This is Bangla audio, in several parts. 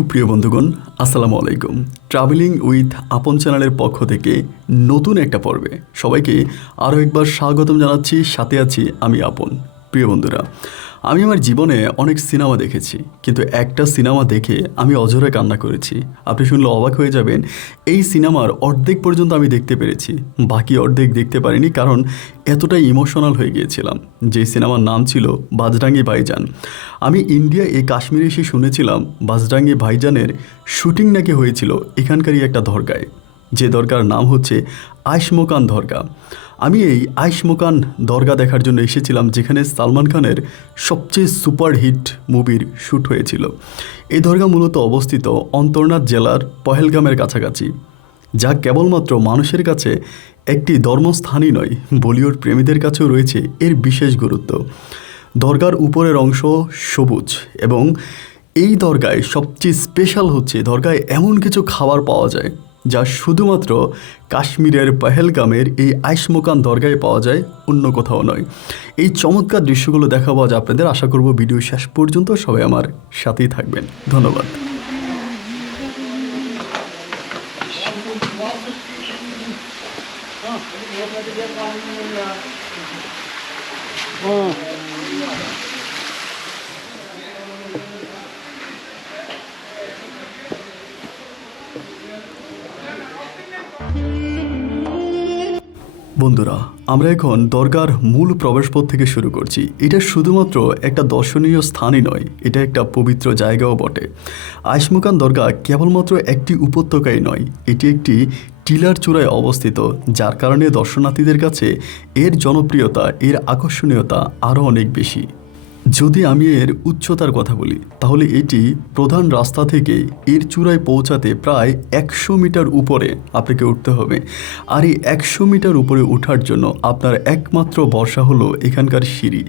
প্রিয় বন্ধুগণ, আসসালামু আলাইকুম। ট্রাভেলিং উইথ আপন চ্যানেলের পক্ষ থেকে নতুন একটা পর্বে সবাইকে আরও একবার স্বাগতম জানাচ্ছি। সাথে আছি আমি আপন। প্রিয় বন্ধুরা আমি আমার জীবনে অনেক সিনেমা দেখেছি, কিন্তু একটা সিনেমা দেখে আমি অজরে কান্না করেছি। আপনি শুনলে অবাক হয়ে যাবেন, এই সিনেমার অর্ধেক পর্যন্ত আমি দেখতে পেরেছি। বাকি অর্ধেক দেখতে পারিনি কারণ এতটাই ইমোশনাল হয়ে গিয়েছিলাম। যে সিনেমার নাম ছিল বাজরাঙ্গি ভাইজান। আমি ইন্ডিয়া এ কাশ্মীরে এসে শুনেছিলাম, বাজরাঙ্গি ভাইজানের শুটিং নাকি হয়েছিল এখানকারই একটা দরগায়। যে দরগার নাম হচ্ছে আইসমোকান দরগা। আমি এই আইসমোকান দরগা দেখার জন্য এসেছিলাম যেখানে সালমান খানের সবচেয়ে সুপারহিট মুভির শ্যুট হয়েছিল। এই দরগা মূলত অবস্থিত অন্তর্নাথ জেলার পহেলগামের কাছাকাছি, যা কেবলমাত্র মানুষের কাছে একটি ধর্মস্থানই নয়, বলিউড প্রেমীদের কাছেও রয়েছে এর বিশেষ গুরুত্ব। দরগার উপরের অংশ সবুজ এবং এই দরগায় সবচেয়ে স্পেশাল হচ্ছে দরগায় এমন কিছু খাবার পাওয়া যায়। যা শুধুমাত্র কাশ্মীরের পহেলগামের এই আইসমোকান দরগায় পাওয়া যায়, অন্য কোথাও নয়। এই চমৎকার দৃশ্যগুলো দেখাবো আজ আপনাদের। আশা করব ভিডিও শেষ পর্যন্ত সবাই আমার সাথেই থাকবেন। ধন্যবাদ। বন্ধুরা, আমরা এখন দরগার মূল প্রবেশপথ থেকে শুরু করছি। এটা শুধুমাত্র একটা দর্শনীয় স্থানই নয়, এটা একটা পবিত্র জায়গাও বটে। আইসমুকান দরগা কেবলমাত্র একটি উপত্যকাই নয়, এটি একটি টিলার চূড়ায় অবস্থিত, যার কারণে দর্শনার্থীদের কাছে এর জনপ্রিয়তা, এর আকর্ষণীয়তা আরও অনেক বেশি। যদি আমি এর উচ্চতার কথা বলি, তাহলে এটি প্রধান রাস্তা থেকে এর চূড়ায় পৌঁছাতে প্রায় একশো মিটার উপরে আপনাকে উঠতে হবে। আর এই একশো মিটার উপরে ওঠার জন্য আপনার একমাত্র ভরসা হলো এখানকার সিঁড়ি।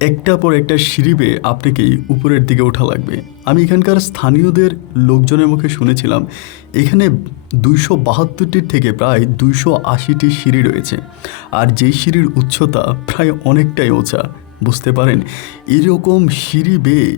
একটা পর একটা সিঁড়ি বেয়ে আপনাকেই উপরের দিকে ওঠা লাগবে। আমি এখানকার স্থানীয়দের লোকজনের মুখে শুনেছিলাম, এখানে দুইশো বাহাত্তরটির থেকে প্রায় দুইশো আশিটি সিঁড়ি রয়েছে। আর যেই সিঁড়ির উচ্চতা প্রায় অনেকটাই উঁচা বুঝতে পারেন? এরকম সিঁড়ি বেয়ে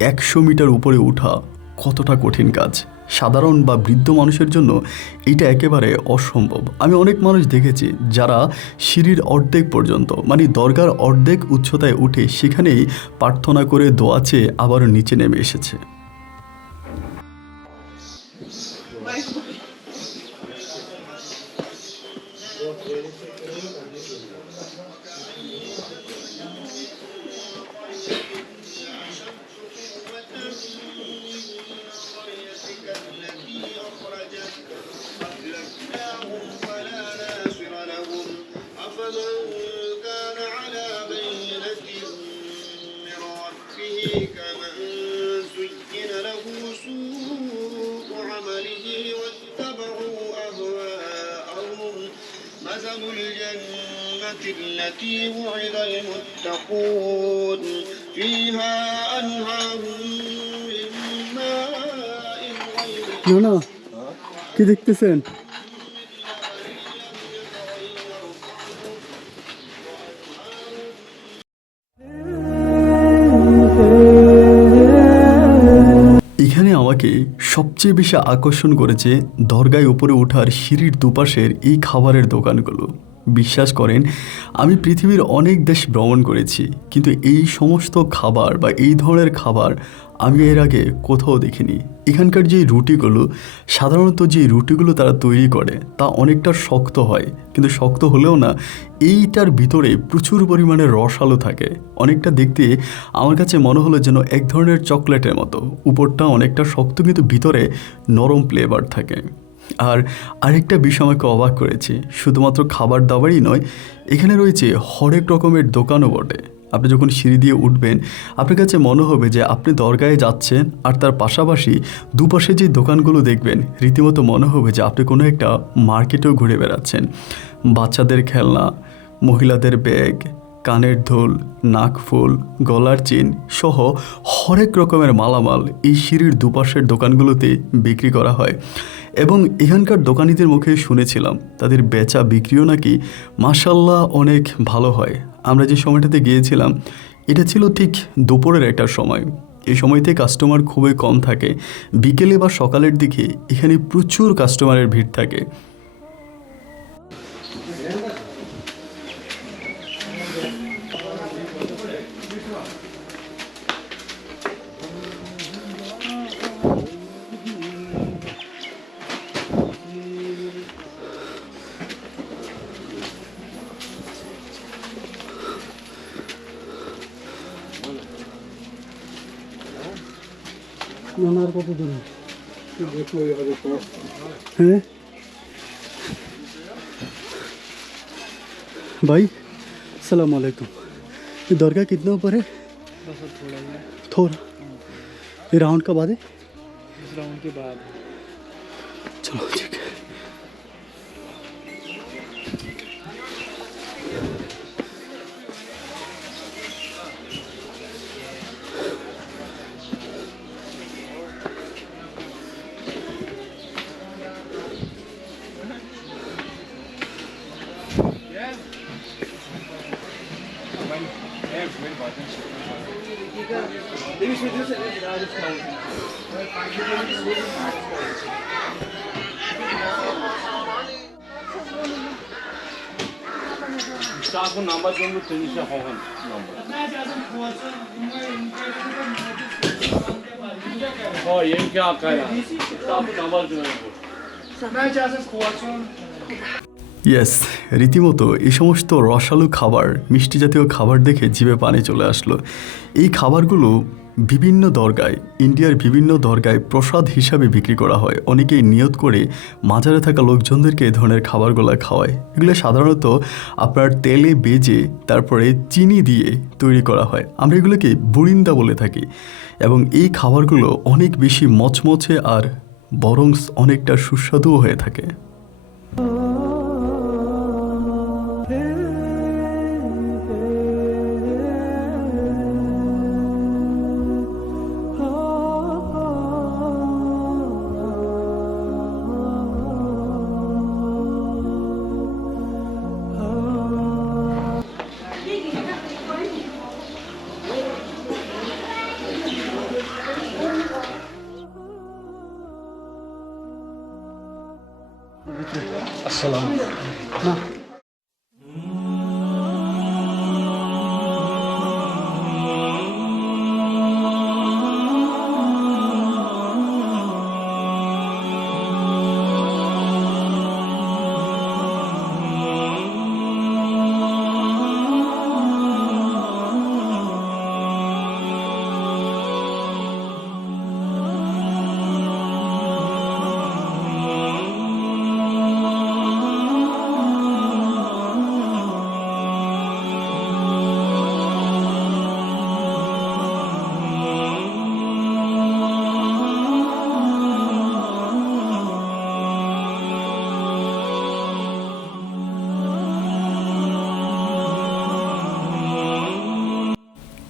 একশো মিটার উপরে ওঠা কতটা কঠিন কাজ? সাধারণ বা বৃদ্ধ মানুষের জন্য এটা একেবারে অসম্ভব। আমি অনেক মানুষ দেখেছি যারা সিঁড়ির অর্ধেক পর্যন্ত মানে দরগার অর্ধেক উচ্চতায় উঠে সেখানেই প্রার্থনা করে দোয়াচে আবার নিচে নেমে এসেছে। التي وعد المتقون فيها أنهار من ماء غير না না কি দেখতেছেন এখানে আমাকে সবচেয়ে বেশি আকর্ষণ করেছে দরগায় উপরে ওঠার সিঁড়ির দুপাশের এই খাবারের দোকানগুলো বিশ্বাস করেন, আমি পৃথিবীর অনেক দেশ ভ্রমণ করেছি, কিন্তু এই সমস্ত খাবার বা এই ধরনের খাবার আমি এর আগে কোথাও দেখিনি। এখানকার যে রুটিগুলো, সাধারণত যে রুটিগুলো তারা তৈরি করে, তা অনেকটা শক্ত হয়, কিন্তু শক্ত হলেও না, এইটার ভিতরে প্রচুর পরিমাণে রসালো থাকে। অনেকটা দেখতে আমার কাছে মনে হলো যেন এক ধরনের চকলেটের মতো, উপরটা অনেকটা শক্ত কিন্তু ভিতরে নরম ফ্লেভার থাকে। আর আরেকটা বিষয় আমাকে অবাক করেছে, শুধুমাত্র খাবার দাবারই নয়, এখানে রয়েছে হরেক রকমের দোকানও বটে। আপনি যখন সিঁড়ি দিয়ে উঠবেন, আপনার কাছে মনে হবে যে আপনি দরগায় যাচ্ছেন আর তার পাশাপাশি দুপাশে যে দোকানগুলো দেখবেন, রীতিমতো মনে হবে যে আপনি কোনো একটা মার্কেটেও ঘুরে বেড়াচ্ছেন। বাচ্চাদের খেলনা, মহিলাদের ব্যাগ, কানের ধুল নাকফুল গলার চেন সহ হরেক রকমের মালামাল এই সিঁড়ির দুপাশের দোকানগুলোতে বিক্রি করা হয়। এবং এখানকার দোকানিদের মুখে শুনেছিলাম, তাদের বেচা বিক্রিও নাকি মাসাল্লাহ অনেক ভালো হয়। আমরা যে সময়টাতে গিয়েছিলাম, এটা ছিল ঠিক দুপুরের একটা সময়। এই সময়তে কাস্টমার খুবই কম থাকে। বিকেলে বা সকালের দিকে এখানে প্রচুর কাস্টমারের ভিড় থাকে। নানার কত দূর হ্যাঁ भाई सलाम वालेकुम ये दरगाह कितना ऊपर है थोड़ा ये राउंड कब बाद है इस राउंड के बाद चलो ठीक ইয়েস রীতিমতো এই সমস্ত রসালো খাবার, মিষ্টি জাতীয় খাবার দেখে জিভে পানি চলে আসলো। এই খাবারগুলো বিভিন্ন দরগায়, ইন্ডিয়ার বিভিন্ন দরগায় প্রসাদ হিসাবে বিক্রি করা হয়। অনেকেই নিয়ত করে মাজারে থাকা লোকজনদেরকে এই ধরনের খাবারগুলো খাওয়ায়। এগুলো সাধারণত আপনার তেলে বেজে তারপরে চিনি দিয়ে তৈরি করা হয়। আমরা এগুলোকে বুরিন্দা বলে থাকি এবং এই খাবারগুলো অনেক বেশি মচমচে আর বরং অনেকটা সুস্বাদুও হয়ে থাকে।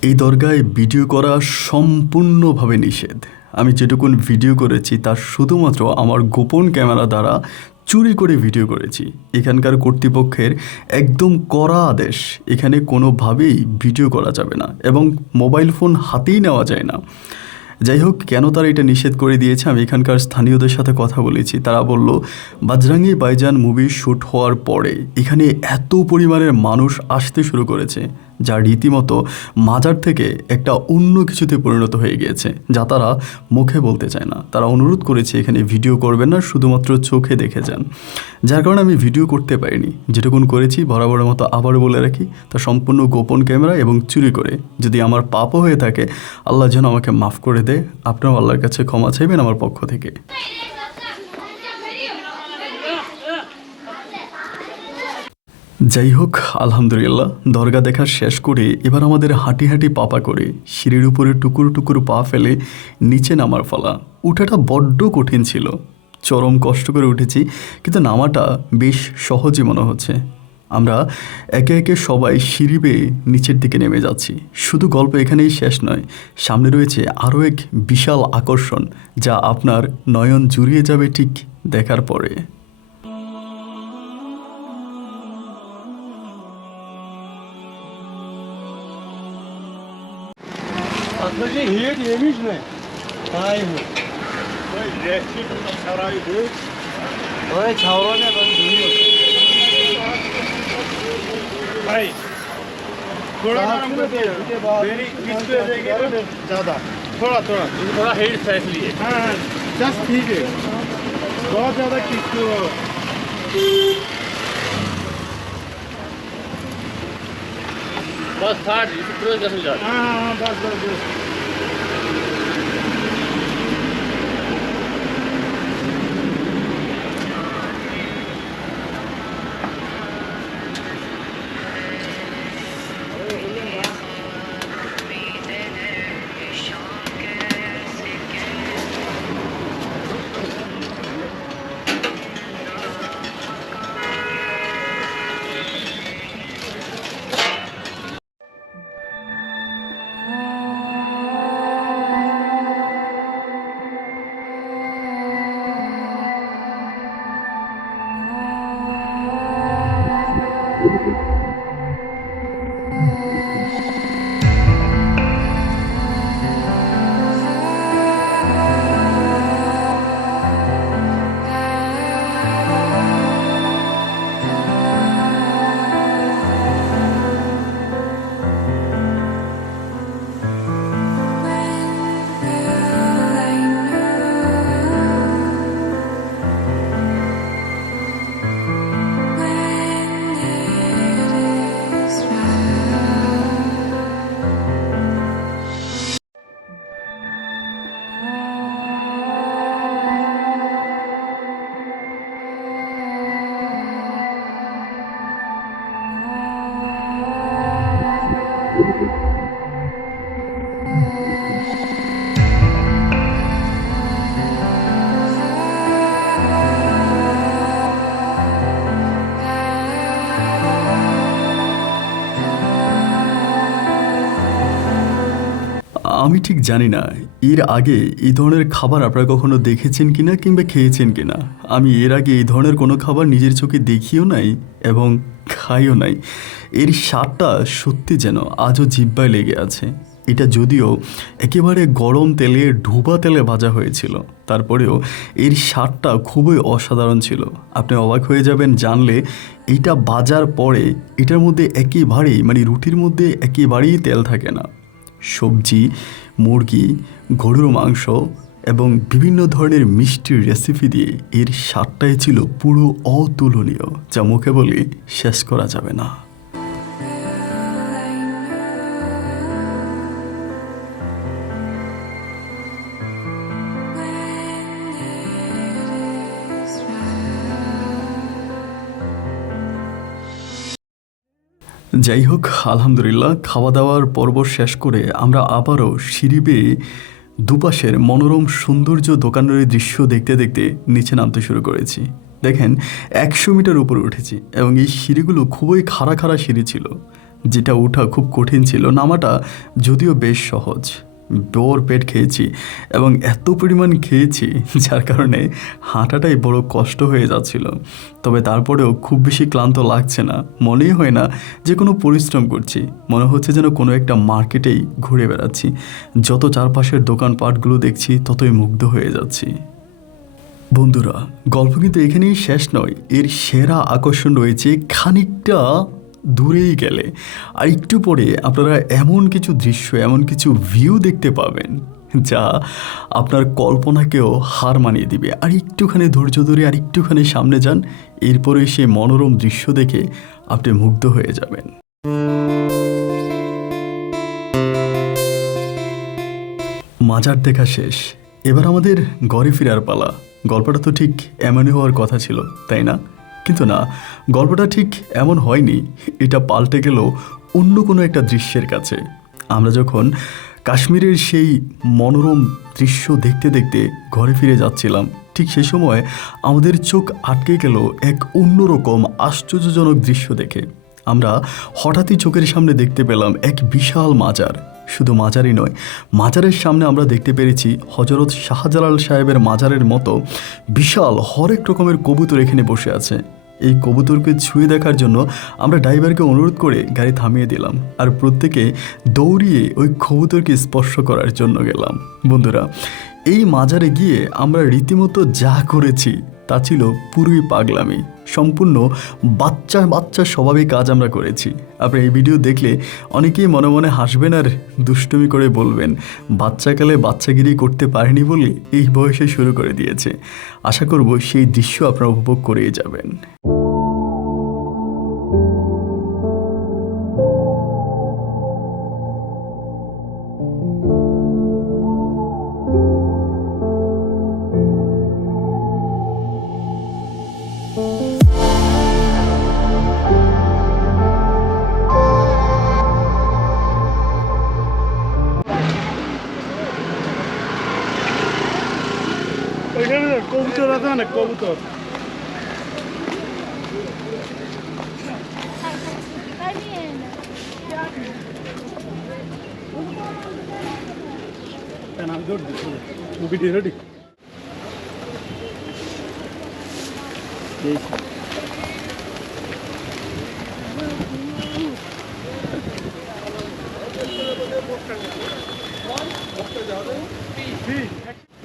এই দরগায় ভিডিও করা সম্পূর্ণভাবে নিষেধ। আমি যেটুকুন ভিডিও করেছি, তা শুধুমাত্র আমার গোপন ক্যামেরা দ্বারা চুরি করে ভিডিও করেছি। এখানকার কর্তৃপক্ষের একদম কড়া আদেশ, এখানে কোনোভাবেই ভিডিও করা যাবে না এবং মোবাইল ফোন হাতেই নেওয়া যায় না। যাই হোক, কেন তারা এটা নিষেধ করে দিয়েছে? আমি এখানকার স্থানীয়দের সাথে কথা বলেছি। তারা বলল, বাজরাঙ্গি বাইজান মুভি শ্যুট হওয়ার পরে এখানে এত পরিমাণের মানুষ আসতে শুরু করেছে। যা রীতিমতো মাজার থেকে একটা অন্য কিছুতে পরিণত হয়ে গিয়েছে, যা তারা মুখে বলতে চায় না। তারা অনুরোধ করেছে, এখানে ভিডিও করবেন না, শুধুমাত্র চোখে দেখে যান। যার কারণে আমি ভিডিও করতে পারিনি। যেটুকুন করেছি, বরাবরের মতো আবারও বলে রাখি, তা সম্পূর্ণ গোপন ক্যামেরা এবং চুরি করে। যদি আমার পাপও হয়ে থাকে, আল্লাহ যেন আমাকে মাফ করে দেয়। আপনারাও আল্লাহর কাছে ক্ষমা চাইবেন আমার পক্ষ থেকে। যাই হোক, আলহামদুলিল্লাহ, দরগা দেখা শেষ করে এবার আমাদের হাঁটি হাঁটি পাপা করে সিঁড়ির উপরে টুকুর টুকুর পা ফেলে নিচে নামার ফলা উঠাটা বড্ড কঠিন ছিল। চরম কষ্ট করে উঠেছি, কিন্তু নামাটা বেশ সহজই মনে হচ্ছে। আমরা একে একে সবাই সিঁড়ি বেয়ে নিচের দিকে নেমে যাচ্ছি। শুধু গল্প এখানেই শেষ নয়, সামনে রয়েছে আরও এক বিশাল আকর্ষণ যা আপনার নয়ন জুড়িয়ে যাবে ঠিক দেখার পরে। Atlıcı yiyor yemiş mi? Hayır. Vay lehçi sarayı büyük. Vay çavrana ben duyuyorum. Hayır. Buradan mı diyor? Beni hiç böyle gelmedi. Zada. थोड़ा थोड़ा थोड़ा हेड फेंक लिए हाँ जस्ट ठीक है बहुत ज़्यादा किक को बस थार्ड इसे पूरा कसम जा हाँ हाँ हाँ बस बस बस আমি ঠিক জানি না, এর আগে এই ধরনের খাবার আপনারা কখনো দেখেছেন কিনা কিংবা খেয়েছেন কিনা? আমি এর আগে এই ধরনের কোনো খাবার নিজের চোখে দেখিও নাই এবং খাইও নাই। এর স্বাদটা সত্যি যেন আজও জিব্বায় লেগে আছে। এটা যদিও একেবারে গরম তেলে ডুবা তেলে ভাজা হয়েছিল, তারপরেও এর স্বাদটা খুবই অসাধারণ ছিল। আপনি অবাক হয়ে যাবেন জানলে, এটা বাজার পরে এটার মধ্যে একেবারেই মানে রুটির মধ্যে একেবারেই তেল থাকে না। সবজি, মুরগি, গরুর মাংস এবং বিভিন্ন ধরনের মিষ্টির রেসিপি দিয়ে এর স্বাদটাই ছিল পুরো অতুলনীয়, যা মুখে বলে শেষ করা যাবে না। যাই হোক আলহামদুলিল্লাহ খাওয়া দাওয়ার পর্ব শেষ করে আমরা আবারও সিঁড়ি বেয়ে দুপাশের মনোরম সৌন্দর্য দোকানের দৃশ্য দেখতে দেখতে নিচে নামতে শুরু করেছি। দেখেন, একশো মিটার উপরে উঠেছি এবং এই সিঁড়িগুলো খুবই খাড়া খাড়া সিঁড়ি ছিল, যেটা ওঠা খুব কঠিন ছিল, নামাটা যদিও বেশ সহজ। ডোর পেট খেয়েছি এবং এত পরিমাণ খেয়েছি, যার কারণে হাঁটাটাই বড় কষ্ট হয়ে যাচ্ছিল। তবে তারপরেও খুব বেশি ক্লান্ত লাগছে না। মনেই হয় না যে কোনো পরিশ্রম করছি। মনে হচ্ছে যেন কোনো একটা মার্কেটেই ঘুরে বেড়াচ্ছি। যত চারপাশের দোকানপাটগুলো দেখছি, ততই মুগ্ধ হয়ে যাচ্ছি। বন্ধুরা, গল্প কিন্তু এখানেই শেষ নয়। এর সেরা আকর্ষণ রয়েছে খানিকটা দূরেই গেলে। আর একটু পরে আপনারা এমন কিছু দৃশ্য, এমন কিছু ভিউ দেখতে পাবেন, যা আপনার কল্পনাকেও হার মানিয়ে দিবে। আর একটুখানি ধৈর্য ধরে, আর একটুখানি সামনে যান, এরপরে সে মনোরম দৃশ্য দেখে আপনি মুগ্ধ হয়ে যাবেন। মাজার দেখা শেষ। এবার আমাদের ঘরে ফেরার পালা। গল্পটা তো ঠিক এমনই হওয়ার কথা ছিল, তাই না? কিন্তু না। গল্পটা ঠিক এমন হয়নি, এটা পাল্টে গেল অন্য কোনো একটা দৃশ্যের কাছে। আমরা যখন কাশ্মীরের সেই মনোরম দৃশ্য দেখতে দেখতে ঘরে ফিরে যাচ্ছিলাম, ঠিক সে সময় আমাদের চোখ আটকে গেল এক অন্যরকম আশ্চর্যজনক দৃশ্য দেখে। আমরা হঠাৎই চোখের সামনে দেখতে পেলাম এক বিশাল মাজার। শুধু মাজারই নয়, মাজারের সামনে আমরা দেখতে পেরেছি হজরত শাহজালাল সাহেবের মাজারের মতো বিশাল হরেক রকমের কবুতর এখানে বসে আছে। এই কবুতরকে ছুঁয়ে দেখার জন্য আমরা ড্রাইভারকে অনুরোধ করে গাড়ি থামিয়ে দিলাম আর প্রত্যেকে দৌড়িয়ে ওই কবুতরকে স্পর্শ করার জন্য গেলাম। বন্ধুরা, এই মাজারে গিয়ে আমরা রীতিমতো যা করেছি তা ছিল পুরোই পাগলামি। সম্পূর্ণ বাচ্চা বাচ্চা স্বভাবে কাজ আমরা করেছি। আপনি এই ভিডিও দেখলে অনেকেই মনে মনে হাসবেন আর দুষ্টুমি করে বলবেন, বাচ্চাকালে বাচ্চাগিরি করতে পারেনি বলে এই বয়সে শুরু করে দিয়েছে। আশা করব সেই দৃশ্য আপনারা উপভোগ করেই যাবেন। আছে অনেক কবুতর আমি জোর দিচ্ছি video ready Thank.